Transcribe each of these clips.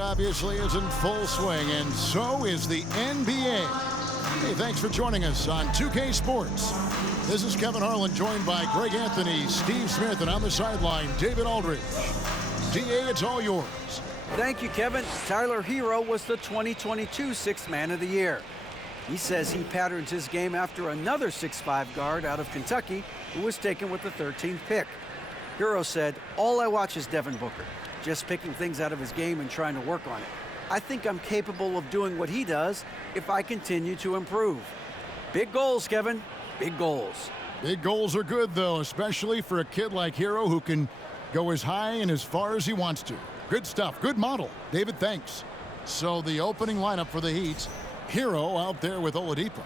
Obviously is in full swing, and so is the NBA. Hey, thanks for joining us on 2K Sports. This is Kevin Harlan, joined by Greg Anthony, Steve Smith, and on the sideline, David Aldridge. DA, it's all yours. Thank you, Kevin. Tyler Herro was the 2022 Sixth Man of the Year. He says he patterns his game after another 6'5" guard out of Kentucky who was taken with the 13th pick. Herro said, "All I watch is Devin Booker, just picking things out of his game and trying to work on it. I think I'm capable of doing what he does if I continue to improve." Big goals, Kevin. Big goals. Big goals are good, though, especially for a kid like Herro who can go as high and as far as he wants to. Good stuff. Good model. David, thanks. So the opening lineup for the Heat, Herro out there with Oladipo.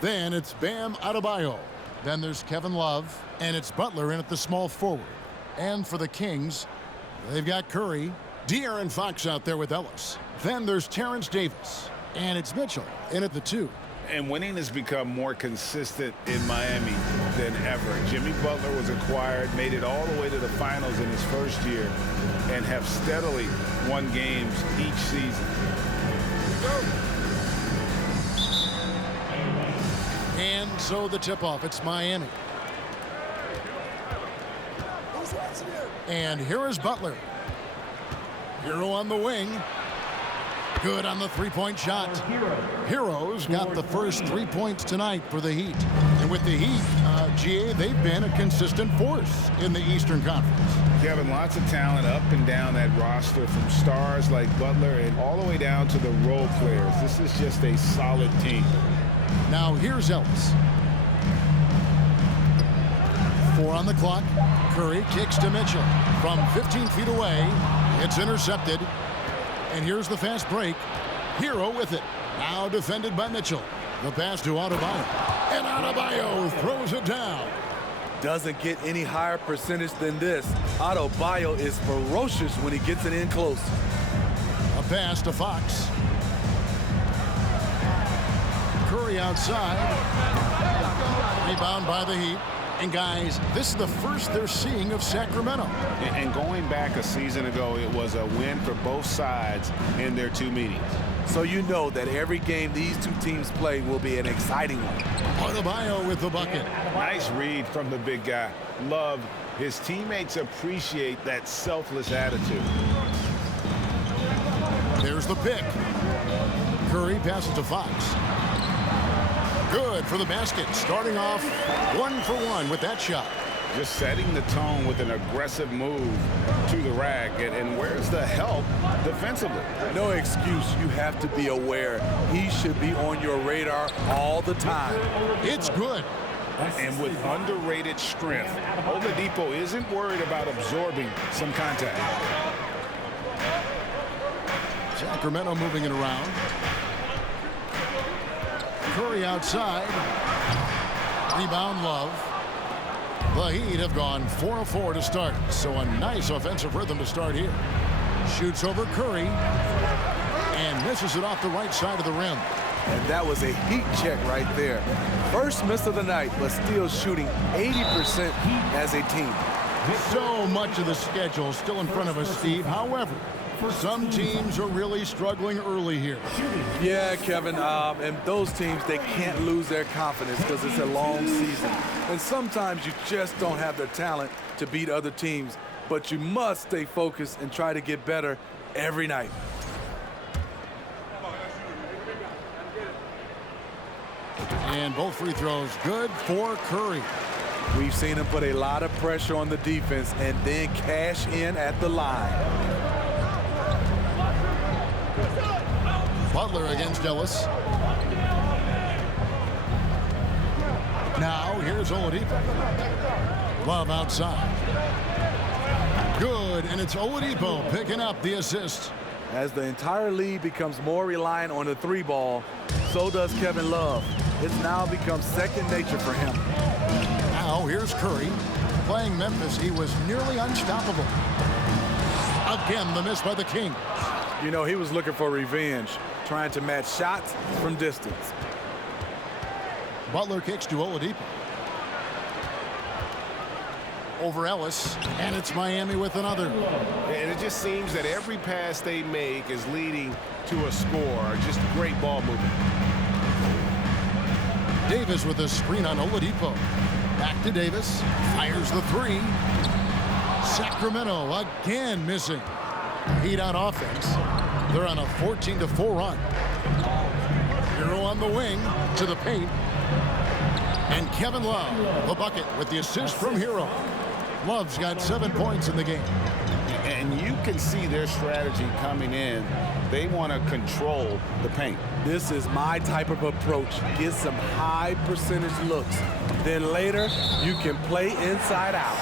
Then it's Bam Adebayo. Then there's Kevin Love, and it's Butler in at the small forward. And for the Kings, they've got Curry, De'Aaron Fox out there with Ellis. Then there's Terrence Davis, and it's Mitchell in at the 2. And winning has become more consistent in Miami than ever. Jimmy Butler was acquired, made it all the way to the finals in his first year, and have steadily won games each season. And so the tip-off, it's Miami. And here is Butler. Herro on the wing. Good on the three-point shot. Herro's got the first 3 points tonight for the Heat. And with the Heat, GA, they've been a consistent force in the Eastern Conference. Kevin, lots of talent up and down that roster, from stars like Butler and all the way down to the role players. This is just a solid team. Now here's Ellis. 4 on the clock. Curry kicks to Mitchell from 15 feet away. It's intercepted. And here's the fast break. Herro with it. Now defended by Mitchell. The pass to Adebayo. And Adebayo throws it down. Doesn't get any higher percentage than this. Adebayo is ferocious when he gets it in close. A pass to Fox. Curry outside. Rebound by the Heat. And guys, this is the first they're seeing of Sacramento. And going back a season ago, it was a win for both sides in their 2 meetings. So you know that every game these two teams play will be an exciting one. Adebayo with the bucket. Nice read from the big guy. Love, his teammates appreciate that selfless attitude. There's the pick. Curry passes to Fox. Good for the basket, starting off 1 for 1 with that shot. Just setting the tone with an aggressive move to the rack. And where's the help defensively? No excuse. You have to be aware. He should be on your radar all the time. It's good. And with underrated strength, Oladipo isn't worried about absorbing some contact. Sacramento moving it around. Curry outside. Rebound, Love. The Heat have gone 4 of 4 to start, so a nice offensive rhythm to start here. Shoots over Curry and misses it off the right side of the rim. And that was a heat check right there. First miss of the night, but still shooting 80% as a team. So much of the schedule still in front of us, Steve. However, some teams are really struggling early here. Yeah, Kevin, and those teams, they can't lose their confidence because it's a long season. And sometimes you just don't have the talent to beat other teams, but you must stay focused and try to get better every night. And both free throws good for Curry. We've seen him put a lot of pressure on the defense and then cash in at the line. Butler against Ellis. Now here's Oladipo. Love outside. Good, and it's Oladipo picking up the assist. As the entire league becomes more reliant on the 3-ball, so does Kevin Love. It's now become second nature for him. Now here's Curry. Playing Memphis, he was nearly unstoppable. Again, the miss by the King. You know, he was looking for revenge, trying to match shots from distance. Butler kicks to Oladipo. over Ellis, and it's Miami with another. And it just seems that every pass they make is leading to a score. Just great ball movement. Davis with a screen on Oladipo. Back to Davis. Fires the three. Sacramento again missing. Heat on offense. They're on a 14-4 run. Hero on the wing to the paint. And Kevin Love, the bucket with the assist from Hero. Love's got 7 points in the game. And you can see their strategy coming in. They want to control the paint. This is my type of approach. Get some high percentage looks. Then later, you can play inside out.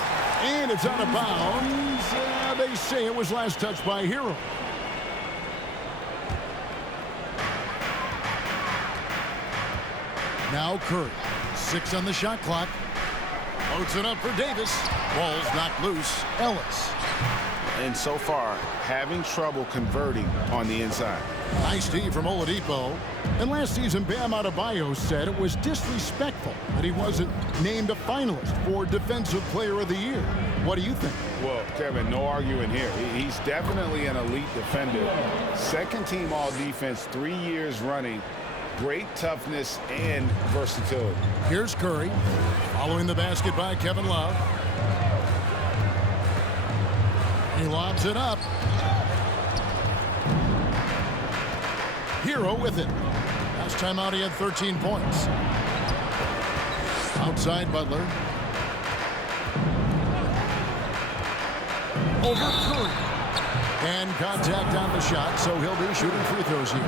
And it's out of bounds. They say it was last touched by Hero. Now Curry. 6 on the shot clock. Loads it up for Davis. Ball's knocked loose. Ellis. And so far, having trouble converting on the inside. Nice D from Oladipo. And last season, Bam Adebayo said it was disrespectful that he wasn't named a finalist for Defensive Player of the Year. What do you think? Well, Kevin, no arguing here. He's definitely an elite defender. Second team all defense 3 years running. Great toughness and versatility. Here's Curry. Following the basket by Kevin Love. He lobs it up. Hero with it. Last time out he had 13 points. Outside Butler. Over Curry. And contact on the shot, so he'll be shooting free throws here.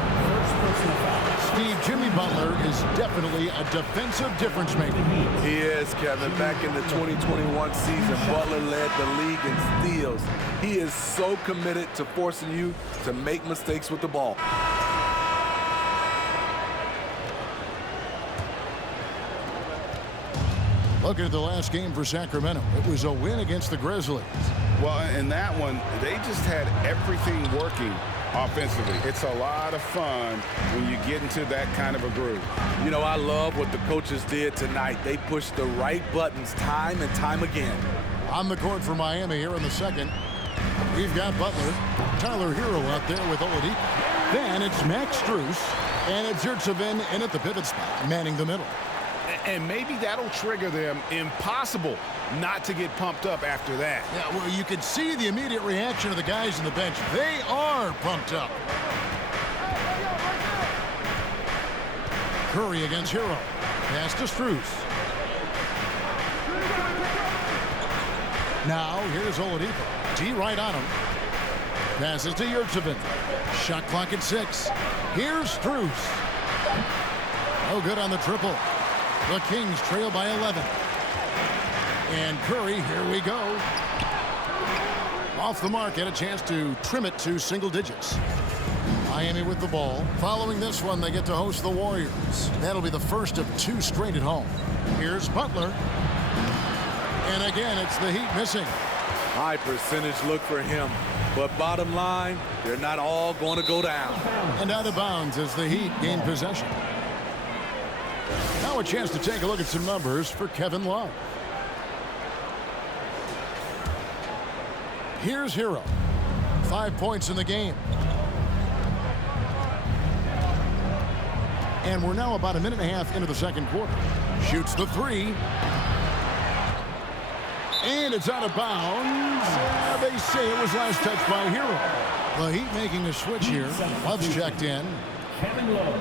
Steve, Jimmy Butler is definitely a defensive difference maker. He is, Kevin. Back in the 2021 season, Butler led the league in steals. He is so committed to forcing you to make mistakes with the ball. Looking at the last game for Sacramento, it was a win against the Grizzlies. Well, in that one, they just had everything working offensively. It's a lot of fun when you get into that kind of a groove. You know, I love what the coaches did tonight. They pushed the right buttons time and time again. On the court for Miami here in the second. We've got Butler, Tyler Hero out there with Oladipo. Then it's Max Strus, and it's Yurtseven in at the pivot spot, manning the middle. And maybe that'll trigger them. Impossible not to get pumped up after that. Yeah, well, you can see the immediate reaction of the guys on the bench. They are pumped up. Curry against Hero. Pass to Strus. Now, here's Oladipo. T right on him. Passes to Yurtseven. Shot clock at 6. Here's Strus. No good on the triple. The Kings trail by 11. And Curry, here we go. Off the mark, had a chance to trim it to single digits. Miami with the ball. Following this one, they get to host the Warriors. That'll be the first of 2 straight at home. Here's Butler. And again, it's the Heat missing. High percentage look for him. But bottom line, they're not all going to go down. And out of bounds as the Heat gain possession. Now a chance to take a look at some numbers for Kevin Love. Here's Hero. 5 points in the game. And we're now about a minute and a half into the second quarter. Shoots the 3. And it's out of bounds. They say it was last touched by Hero. The Heat making a switch here. Love's checked in. Kevin Love.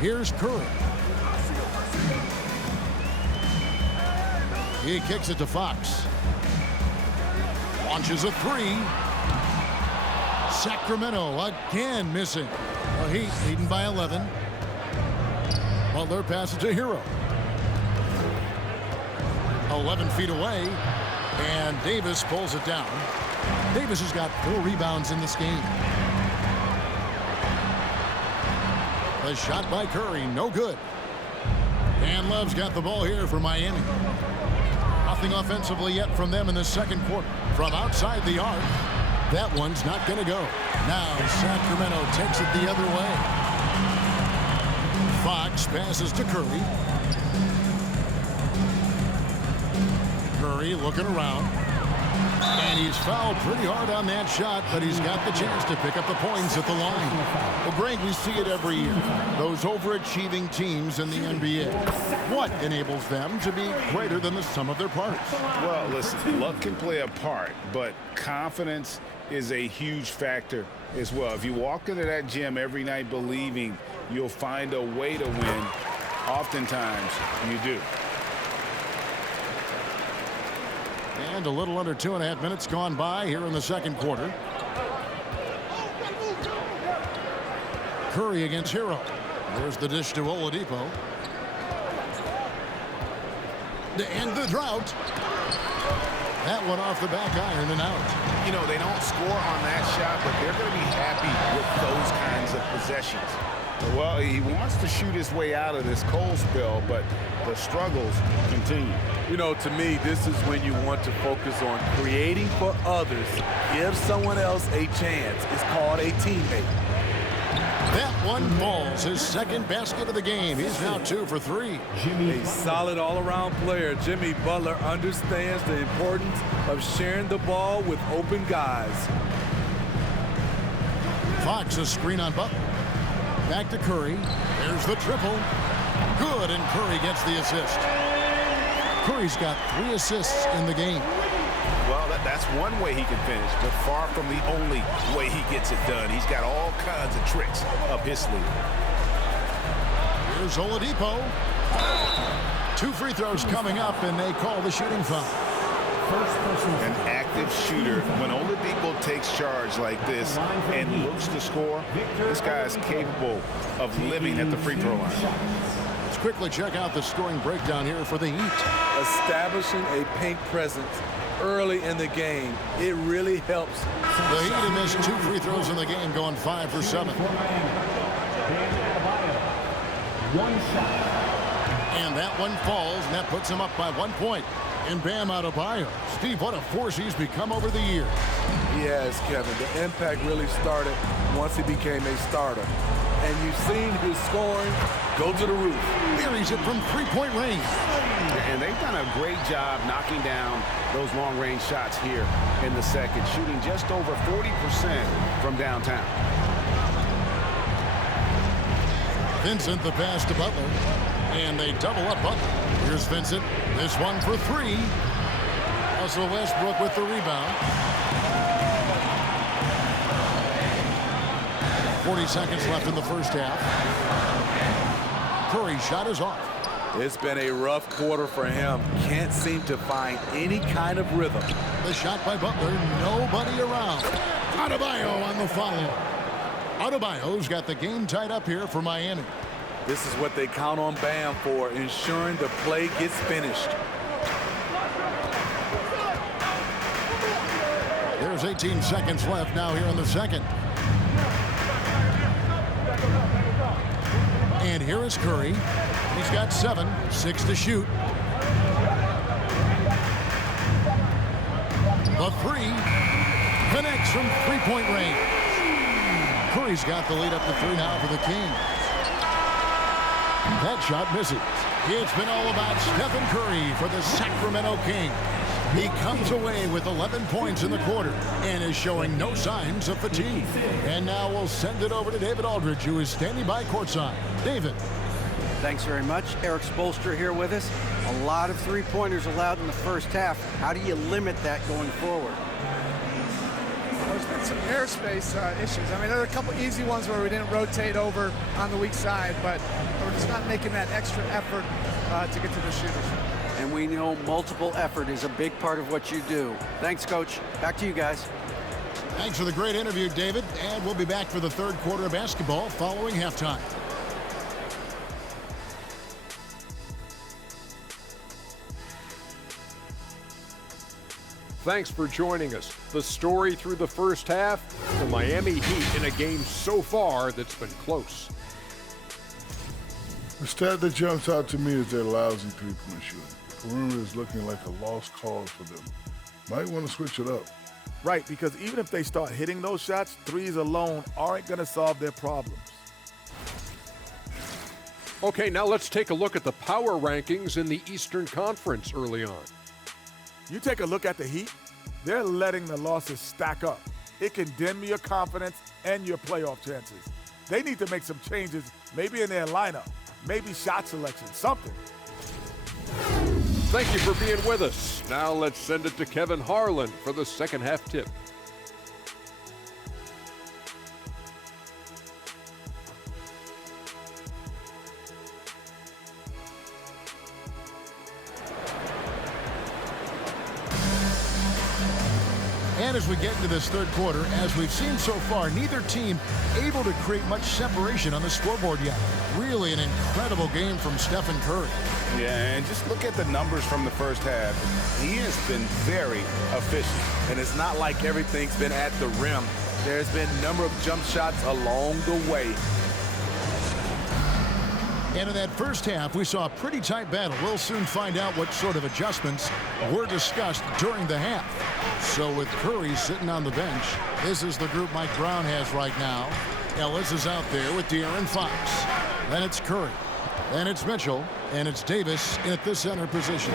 Here's Curry. He kicks it to Fox. Launches a 3. Sacramento again missing. The Heat leading by 11. Butler passes to Hero. 11 feet away. And Davis pulls it down. Davis has got 4 rebounds in this game. The shot by Curry, no good. And Love's got the ball here for Miami. Nothing offensively yet from them in the second quarter. From outside the arc, that one's not going to go. Now Sacramento takes it the other way. Fox passes to Curry. Curry looking around. And he's fouled pretty hard on that shot, but he's got the chance to pick up the points at the line. Well, Greg, we see it every year. Those overachieving teams in the NBA. What enables them to be greater than the sum of their parts? Well, listen, luck can play a part, but confidence is a huge factor as well. If you walk into that gym every night believing you'll find a way to win, oftentimes you do. And a little under 2.5 minutes gone by here in the second quarter. Curry against Hero. There's the dish to Oladipo. To end the drought. That one off the back iron and out. You know, they don't score on that shot, but they're going to be happy with those kinds of possessions. Well, he wants to shoot his way out of this cold spell, but the struggles continue. You know, to me, this is when you want to focus on creating for others. Give someone else a chance. It's called a teammate. That one falls. His second basket of the game. He's now 2 for 3. A solid all-around player. Jimmy Butler understands the importance of sharing the ball with open guys. Fox a screen on Butler. Back to Curry. There's the triple. Good, and Curry gets the assist. Curry's got 3 assists in the game. Well, that's one way he can finish, but far from the only way he gets it done. He's got all kinds of tricks up his sleeve. Here's Oladipo. 2 free throws coming up, and they call the shooting foul. An active shooter. When Oladipo takes charge like this and looks to score, this guy is capable of living at the free throw line. Let's quickly check out the scoring breakdown here for the Heat. Establishing a paint presence early in the game, it really helps. The Heat have missed 2 free throws in the game, going 5 for 7. And that one falls, and that puts him up by 1 point. And Bam Adebayo. Steve, what a force he's become over the years. Yes, Kevin. The impact really started once he became a starter. And you've seen his scoring go to the roof. Buries it from three-point range. And they've done a great job knocking down those long-range shots here in the second, shooting just over 40% from downtown. Vincent the pass to Butler. And they double up Butler. Here's Vincent. This one for 3. Russell Westbrook with the rebound. 40 seconds left in the first half. Curry's shot is off. It's been a rough quarter for him. Can't seem to find any kind of rhythm. The shot by Butler. Nobody around. Adebayo on the follow. Adebayo's got the game tied up here for Miami. This is what they count on Bam for, ensuring the play gets finished. There's 18 seconds left now here in the second. And here is Curry. He's got 7, 6 to shoot. The 3 connects from three-point range. Curry's got the lead up to 3 now for the Kings. That shot misses. It's been all about Stephen Curry for the Sacramento Kings. He comes away with 11 points in the quarter and is showing no signs of fatigue. And now we'll send it over to David Aldridge, who is standing by courtside. David. Thanks very much. Eric Spoelstra here with us. A lot of three-pointers allowed in the first half. How do you limit that going forward? There's been some airspace issues. I mean, there are a couple easy ones where we didn't rotate over on the weak side, but we're just not making that extra effort to get to the shooters. And we know multiple effort is a big part of what you do. Thanks, Coach. Back to you guys. Thanks for the great interview, David. And we'll be back for the third quarter of basketball following halftime. Thanks for joining us. The story through the first half, the Miami Heat in a game so far that's been close. The stat that jumps out to me is their lousy three-point shooting. The perimeter is looking like a lost cause for them. Might want to switch it up. Right, because even if they start hitting those shots, threes alone aren't going to solve their problems. Okay, now let's take a look at the power rankings in the Eastern Conference early on. You take a look at the Heat, they're letting the losses stack up. It can dim your confidence and your playoff chances. They need to make some changes, maybe in their lineup, maybe shot selection, something. Thank you for being with us. Now let's send it to Kevin Harlan for the second half tip. And as we get into this third quarter, as we've seen so far, neither team able to create much separation on the scoreboard yet. Really an incredible game from Stephen Curry. Yeah, and just look at the numbers from the first half. He has been very efficient. And it's not like everything's been at the rim. There's been a number of jump shots along the way. And in that first half, we saw a pretty tight battle. We'll soon find out what sort of adjustments were discussed during the half. So with Curry sitting on the bench, this is the group Mike Brown has right now. Ellis is out there with De'Aaron Fox. Then it's Curry. Then it's Mitchell. And it's Davis at the center position.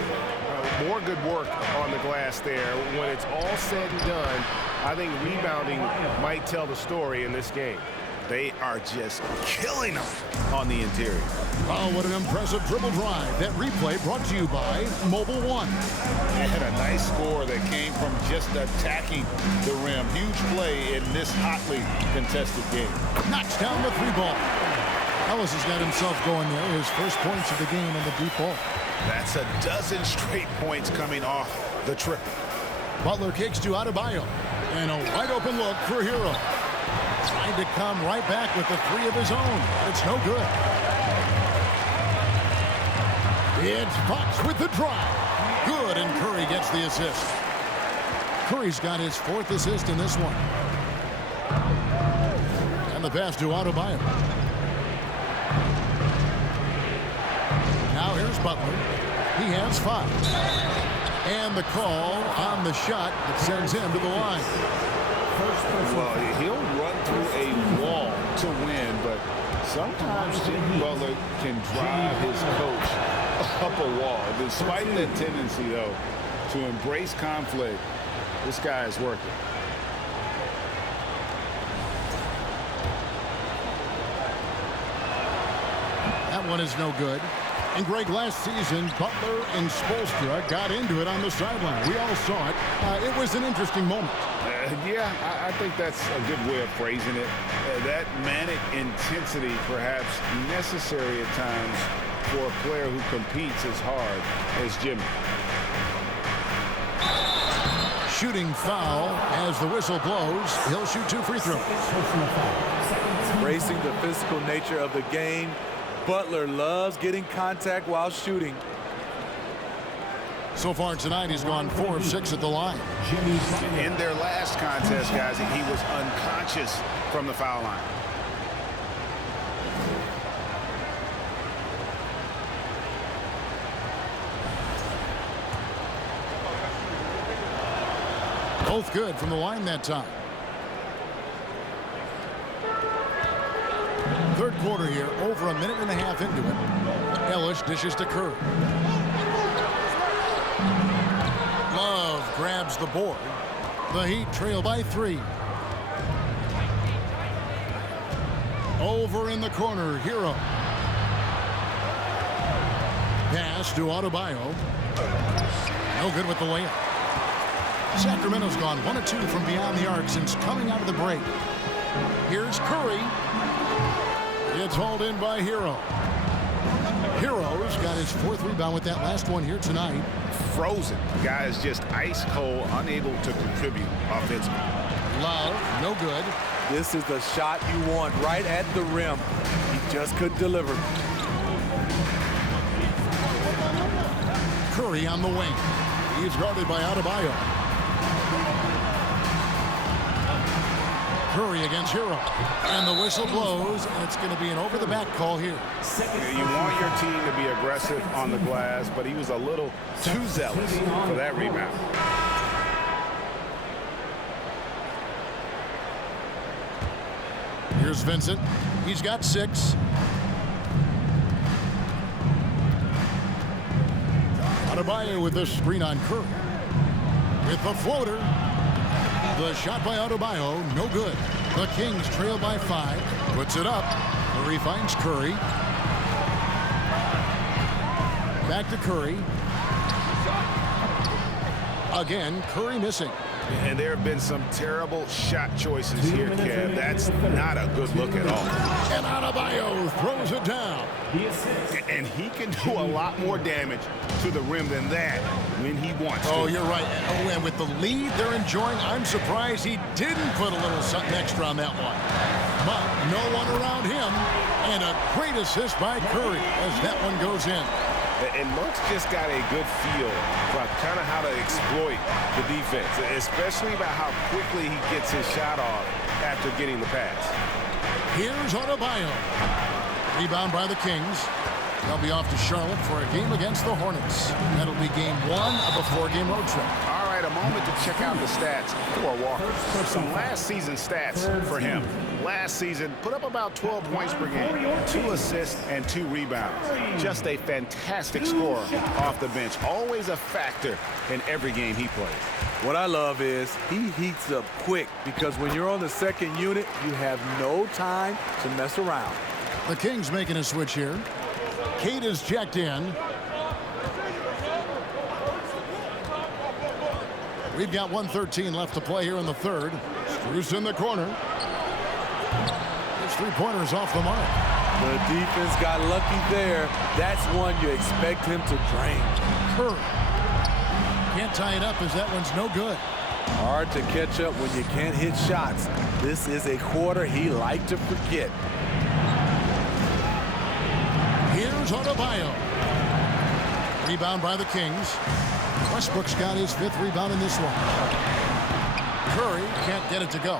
More good work on the glass there. When it's all said and done, I think rebounding might tell the story in this game. They are just killing them on the interior. Oh, what an impressive dribble drive. That replay brought to you by Mobile One. They had a nice score that came from just attacking the rim. Huge play in this hotly contested game. Knocks down the three ball. Ellis has got himself going there. His first points of the game on the deep ball. That's a dozen straight points coming off the triple. Butler kicks to Adebayo. And a wide open look for Hero. Trying to come right back with the three of his own. It's no good. It's Fox with the drive. Good, and Curry gets the assist. Curry's got his fourth assist in this one. And the pass to Adebayo. Now here's Butler. He has 5. And the call on the shot that sends him to the line. Well, he'll run through a wall to win, but sometimes Jimmy Butler can drive his coach up a wall. Despite that tendency, though, to embrace conflict, this guy is working. That one is no good. And Greg, last season, Butler and Spoelstra got into it on the sideline. We all saw it. It was an interesting moment. Yeah, I think that's a good way of phrasing it. That manic intensity perhaps necessary at times for a player who competes as hard as Jimmy. Shooting foul as the whistle blows. He'll shoot 2 free throws. Embracing the physical nature of the game. Butler loves getting contact while shooting. So far tonight, he's gone 4 of 6 at the line. In their last contest, guys, he was unconscious from the foul line. Both good from the line that time. Third quarter here, over a minute and a half into it. Ellis dishes to Curry. Love grabs the board. The Heat trail by 3. Over in the corner, Hero. Pass to Adebayo. No good with the layup. Sacramento's gone 1 of 2 from beyond the arc since coming out of the break. Here's Curry. It's hauled in by Hero. Hero's got his 4th rebound with that last one here tonight. Frozen. The guy is just ice cold, unable to contribute offensively. Love, no good. This is the shot you want right at the rim. He just couldn't deliver. Curry on the wing. He's guarded by Adebayo. Curry against Hero. And the whistle blows, and it's going to be an over-the-back call here. You want your team to be aggressive on the glass, but he was a little too zealous for that rebound. Here's Vincent. He's got 6. Adebayo with the screen on Curry. With the floater. The shot by Adebayo, no good. The Kings trail by 5. Puts it up. Curry finds Curry. Back to Curry. Again, Curry missing. And there have been some terrible shot choices here, Kev. That's not a good look at all. And Adebayo throws it down. And he can do a lot more damage to the rim than that when he wants to. Oh, you're right. Oh, and with the lead they're enjoying, I'm surprised he didn't put a little something extra on that one. But no one around him. And a great assist by Curry as that one goes in. And Monk's just got a good feel for kind of how to exploit the defense, especially about how quickly he gets his shot off after getting the pass. Here's Adebayo. Rebound by the Kings. They'll be off to Charlotte for a game against the Hornets. That'll be game 1 of a 4-game road trip. All right, a moment to check out the stats for Walker. Some last season stats for him. Last season, put up about 12 points per game, 2 assists, and 2 rebounds. Just a fantastic scorer off the bench. Always a factor in every game he plays. What I love is he heats up quick because when you're on the second unit, you have no time to mess around. The Kings making a switch here. Cade is checked in. We've got 1:13 left to play here in the third. Strus in the corner. His three-pointer's off the mark. The defense got lucky there. That's one you expect him to drain. Curry can't tie it up as that one's no good. Hard to catch up when you can't hit shots. This is a quarter he liked to forget. Here's Adebayo. Rebound by the Kings. Westbrook's got his 5th rebound in this one. Curry can't get it to go.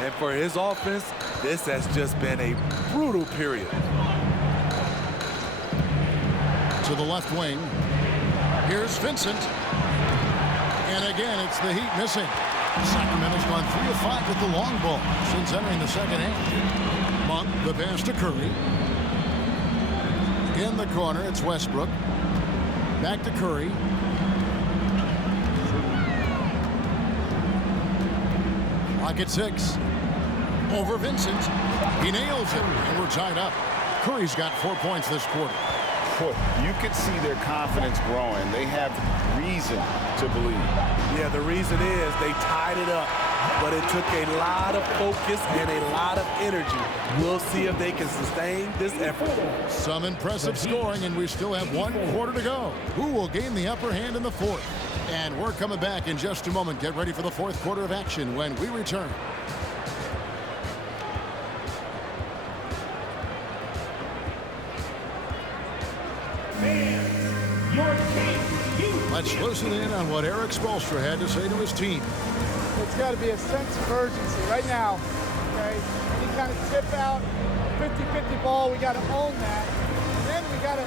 And for his offense, this has just been a brutal period. To the left wing. Here's Vincent. And again, it's the Heat missing. Sacramento's gone 3 of 5 with the long ball since entering the second half. Monk, the pass to Curry. In the corner, it's Westbrook. Back to Curry. Clock at 6. Over Vincent. He nails it, and we're tied up. Curry's got 4 points this quarter. You can see their confidence growing. They have reason to believe. Yeah, the reason is they tied it up, but it took a lot of focus and a lot of energy. We'll see if they can sustain this effort. Some impressive scoring, and we still have 1 quarter to go. Who will gain the upper hand in the fourth? And we're coming back in just a moment. Get ready for the fourth quarter of action when we return. Let's listen in on what Eric Spoelstra had to say to his team. It's got to be a sense of urgency right now. Okay, any kind of tip out, 50-50 ball, we got to own that. And then we got to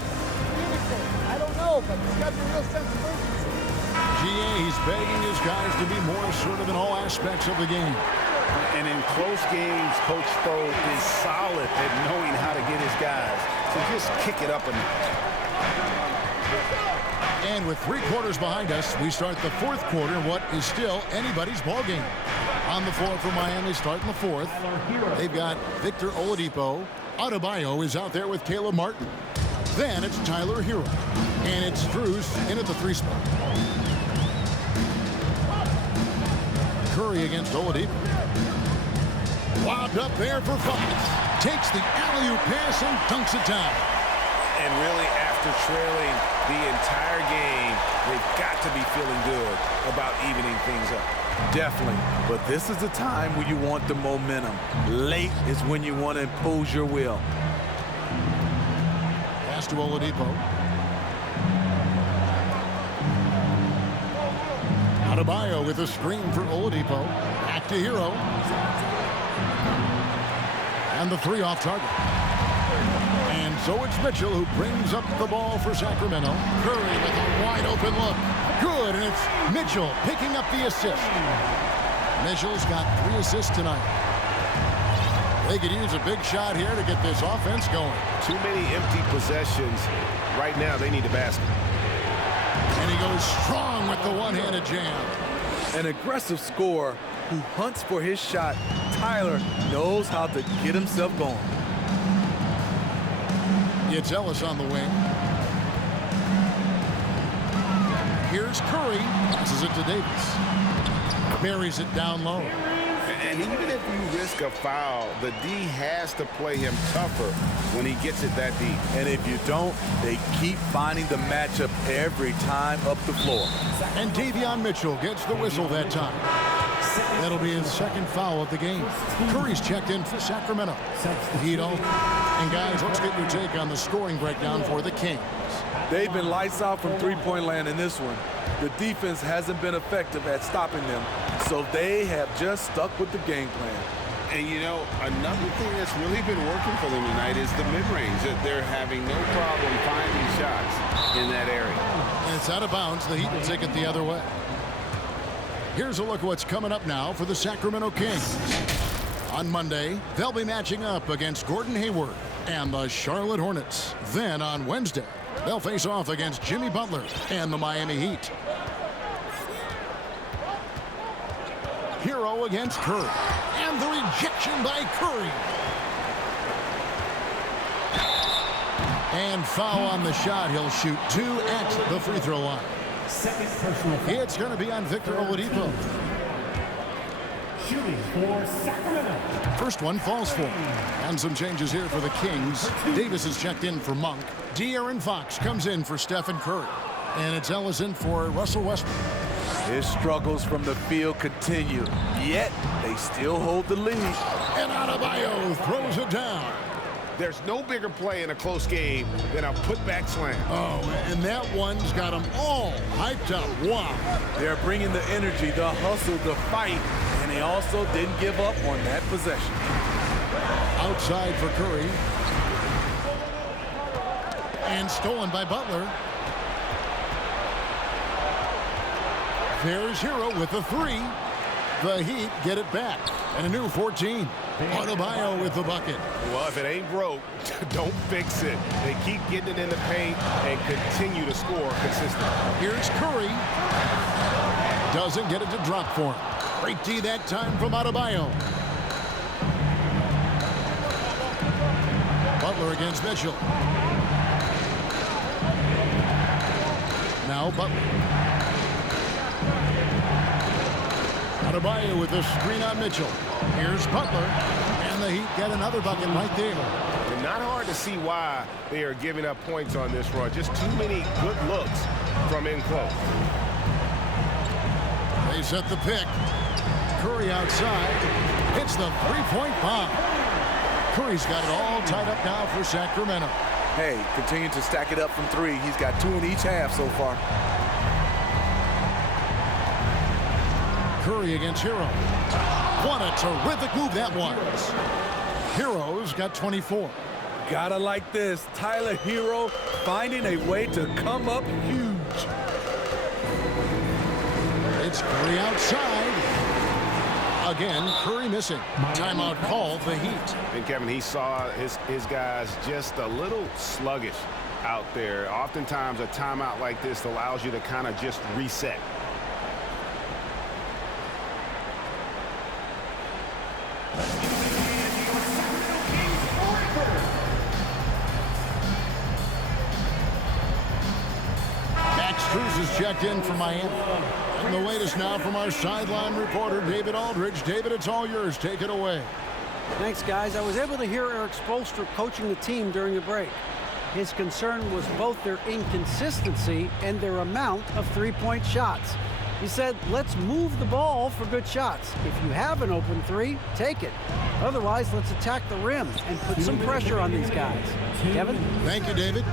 communicate. I don't know, but it's got to be a real sense of urgency. GA, he's begging his guys to be more assertive in all aspects of the game. And in close games, Coach Spo is solid at knowing how to get his guys to just kick it up a notch. And with 3 quarters behind us, we start the fourth quarter, what is still anybody's ball game. On the floor for Miami, starting the fourth. They've got Victor Oladipo. Adebayo is out there with Caleb Martin. Then it's Tyler Hero. And it's Strus in at the 3 spot. Curry against Oladipo. Lobbed up there for Buckets. Takes the alley-oop pass and dunks it down. And really, after trailing the entire game, they've got to be feeling good about evening things up. Definitely. But this is the time when you want the momentum. Late is when you want to impose your will. Pass to Oladipo. Adebayo with a screen for Oladipo. Back to Hero. And the 3 off target. And so it's Mitchell who brings up the ball for Sacramento. Curry with a wide open look. Good, and it's Mitchell picking up the assist. Mitchell's got 3 assists tonight. They could use a big shot here to get this offense going. Too many empty possessions. Right now, they need a basket. And he goes strong with the one-handed jam. An aggressive scorer who hunts for his shot. Tyler knows how to get himself going. It's Ellis on the wing. Here's Curry. Passes it to Davis. Buries it down low. And even if you risk a foul, the D has to play him tougher when he gets it that deep. And if you don't, they keep finding the matchup every time up the floor. And Davion Mitchell gets the whistle that time. That'll be his second foul of the game. Curry's checked in for Sacramento. Hedo. And guys, let's get your take on the scoring breakdown for the Kings. They've been lights out from three-point land in this one. The defense hasn't been effective at stopping them, so they have just stuck with the game plan. And, you know, another thing that's really been working for them tonight is the mid-range. That they're having no problem finding shots in that area. And it's out of bounds. The Heat will take it the other way. Here's a look at what's coming up now for the Sacramento Kings. On Monday, they'll be matching up against Gordon Hayward and the Charlotte Hornets. Then on Wednesday, they'll face off against Jimmy Butler and the Miami Heat. Hero against Curry. And the rejection by Curry. And foul on the shot. He'll shoot 2 at the free throw line. Second personal foul. It's going to be on Victor Oladipo. Shooting for Sacramento. First one falls for him. And some changes here for the Kings. Davis is checked in for Monk. De'Aaron Fox comes in for Stephen Curry. And it's Ellison for Russell Westbrook. His struggles from the field continue, yet they still hold the lead. And Adebayo throws it down. There's no bigger play in a close game than a putback slam. Oh, and that one's got them all hyped up. Wow. They're bringing the energy, the hustle, the fight, and they also didn't give up on that possession. Outside for Curry. And stolen by Butler. There's Hero with the 3. The Heat get it back. And a new 14. Adebayo with the bucket. Well, if it ain't broke, don't fix it. They keep getting it in the paint and continue to score consistently. Here's Curry. Doesn't get it to drop for him. Great D that time from Adebayo. Butler against Mitchell. Now Butler. Adebayo with the screen on Mitchell. Here's Butler. And the Heat get another bucket right there. And not hard to see why they are giving up points on this run. Just too many good looks from in close. They set the pick. Curry outside. Hits the three-point bomb. Curry's got it all tied up now for Sacramento. Hey, continue to stack it up from 3. He's got 2 in each half so far. Curry against Hero. What a terrific move that was. Hero's got 24. Gotta like this. Tyler Hero finding a way to come up huge. It's Curry outside. Again, Curry missing. Timeout call the Heat. And Kevin, he saw his guys just a little sluggish out there. Oftentimes a timeout like this allows you to kind of just reset. Max Strus is checked in for Miami. And the latest now from our sideline reporter, David Aldridge. David, it's all yours. Take it away. Thanks, guys. I was able to hear Eric Spoelstra coaching the team during the break. His concern was both their inconsistency and their amount of three-point shots. He said, let's move the ball for good shots. If you have an open 3, take it. Otherwise, let's attack the rim and put some pressure on these guys. Kevin? Thank you, David.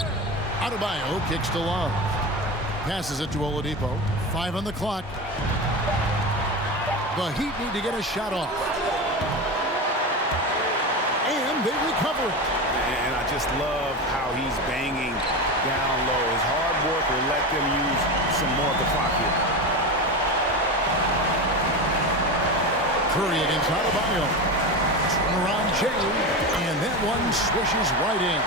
Adebayo kicks to Love. Passes it to Oladipo. 5 on the clock. The Heat need to get a shot off. And they recover it. And I just love how he's banging down low. His hard work will let them use some more of the clock here. Curry against Adebayo. Turnaround chain. And that one swishes right in.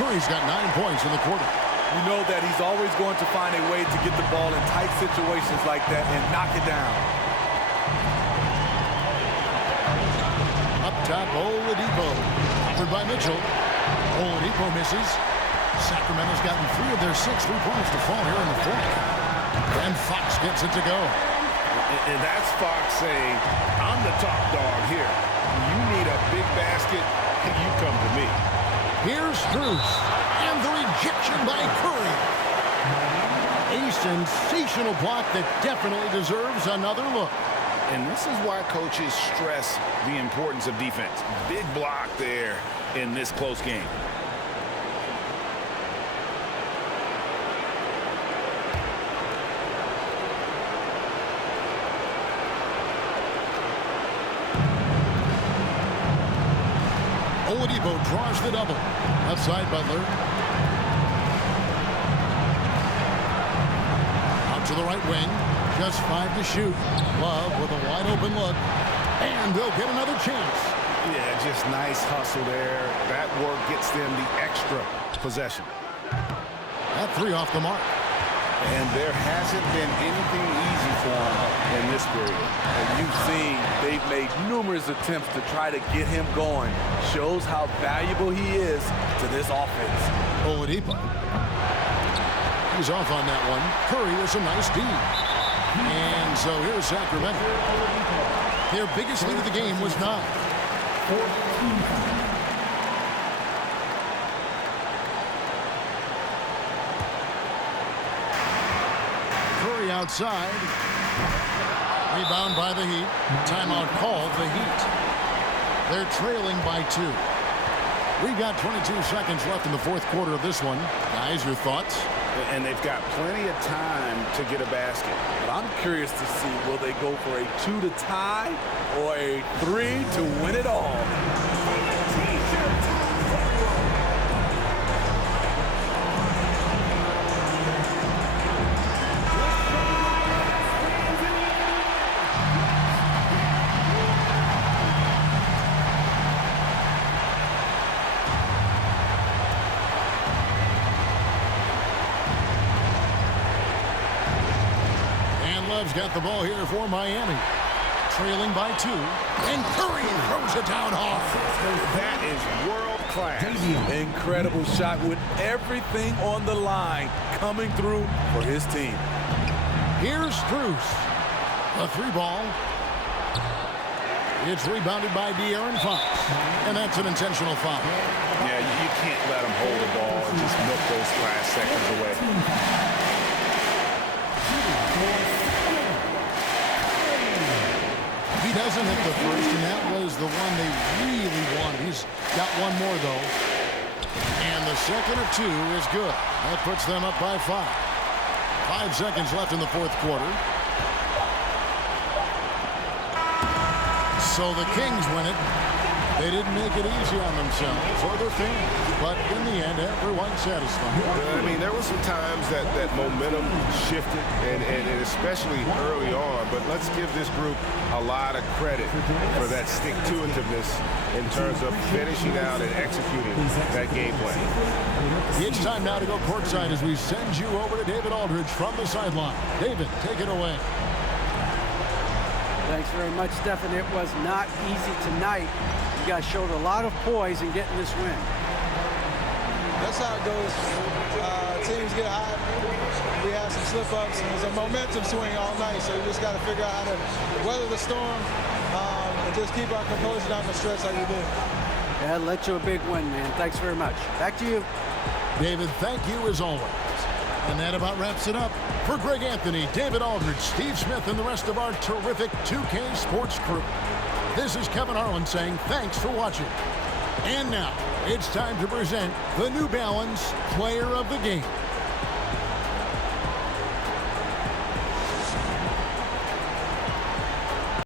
Curry's got 9 points in the quarter. You know that he's always going to find a way to get the ball in tight situations like that and knock it down. Up top, Oladipo. Covered by Mitchell. Oladipo misses. Sacramento's gotten 3 of their 6 3-pointers to fall here in the fourth. And Fox gets it to go. And that's Fox saying, I'm the top dog here. You need a big basket, and you come to me. Here's Strus. And the rejection by Curry. A sensational block that definitely deserves another look. And this is why coaches stress the importance of defense. Big block there in this close game. Oladipo draws the double. Outside Butler. Out to the right wing. Just 5 to shoot. Love with a wide open look. And they'll get another chance. Yeah, just nice hustle there. That work gets them the extra possession. That 3 off the mark. And there hasn't been anything easy for him in this period. And you've seen they've made numerous attempts to try to get him going. Shows how valuable he is to this offense. Oladipo. He's off on that one. Curry with some nice D. And so here's Sacramento. Their biggest lead of the game was 9. Curry outside. Rebound by the Heat. Timeout called the Heat. They're trailing by 2. We've got 22 seconds left in the fourth quarter of this one. Guys, your thoughts? And they've got plenty of time to get a basket. But I'm curious to see, will they go for a 2 to tie or a 3 to win it all? Love's got the ball here for Miami. Trailing by 2. And Curry throws it down hard. That is world class. Incredible shot with everything on the line coming through for his team. Here's Strus. A 3 ball. It's rebounded by De'Aaron Fox. And that's an intentional foul. Yeah, you can't let him hold the ball and just milk those last seconds away. He doesn't hit the first, and that was the one they really wanted. He's got one more, though. And the second of 2 is good. That puts them up by 5. 5 seconds left in the fourth quarter. So the Kings win it. They didn't make it easy on themselves or their fans, but in the end, everyone's satisfied. I mean, there were some times that momentum shifted, and especially early on, but let's give this group a lot of credit for that stick-to-itiveness in terms of finishing out and executing that game plan. It's time now to go courtside as we send you over to David Aldridge from the sideline. David, take it away. Thanks very much, Stephen. It was not easy tonight. You guys showed a lot of poise in getting this win. That's how it goes. Teams get hot. We have some slip-ups. There's a momentum swing all night, so you just got to figure out how to weather the storm and just keep our composure down the stretch like we did. That led to a big win, man. Thanks very much. Back to you. David, thank you as always. And that about wraps it up. For Greg Anthony, David Aldridge, Steve Smith, and the rest of our terrific 2K Sports crew, this is Kevin Harlan saying thanks for watching. And now, it's time to present the New Balance Player of the Game.